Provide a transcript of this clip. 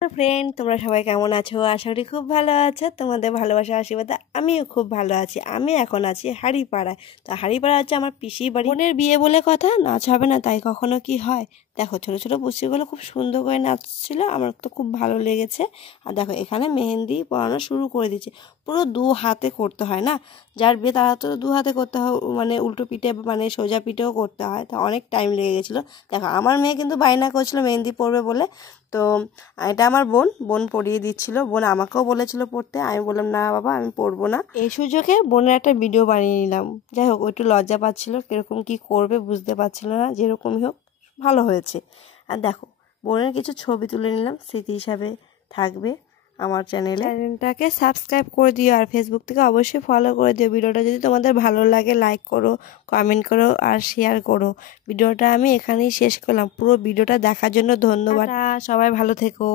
Friend, তোমরা সবাই কেমন আছো? আশা করি খুব ভালো আছো। তোমাদের ভালোবাসা আশীর্বাদে আমিও খুব ভালো আছি। আমি এখন আছি হাড়িপাড়ায়। তো হাড়িপাড়া হচ্ছে আমার পিসির বাড়ি। বোনের বিয়ে বলে কথা, নাচ হবে না তাই কখনো কি হয়? দেখো ছোটো ছোটো পুষিগুলো খুব সুন্দর করে নাচছিল, আমার তো খুব ভালো লেগেছে। আর দেখো এখানে মেহেন্দি পরানো শুরু করে দিচ্ছে। পুরো দু হাতে করতে হয় না, যার বিয়ে তারা তো দু হাতে করতে হয়, মানে উল্টো পিঠে মানে সোজা পিঠেও করতে হয়, তা অনেক টাইম লেগে গেছিলো। দেখো আমার মেয়ে কিন্তু বায়না করছিল মেহেন্দি পরবে বলে। তো এটা আমার বোন পরিয়ে দিচ্ছিল। বোন আমাকেও বলেছিল পড়তে, আমি বললাম না বাবা আমি পড়বো না। এই সুযোগে বোনের একটা ভিডিও বানিয়ে নিলাম। যাই হোক, একটু লজ্জা পাচ্ছিল, কিরকম কি করবে বুঝতে পারছিল না। যেরকমই হোক ভালো হয়েছে। আর দেখো বোনের কিছু ছবি তুলে নিলাম, স্মৃতি হিসাবে থাকবে আমার চ্যানেলটাকে সাবস্ক্রাইব করে দিও, আর ফেসবুক থেকে অবশ্যই ফলো করে দিও। ভিডিওটা যদি তোমাদের ভালো লাগে লাইক করো, কমেন্ট করো আর শেয়ার করো। ভিডিওটা আমি এখানেই শেষ করলাম। পুরো ভিডিওটা দেখার জন্য ধন্যবাদ। সবাই ভালো থেকো।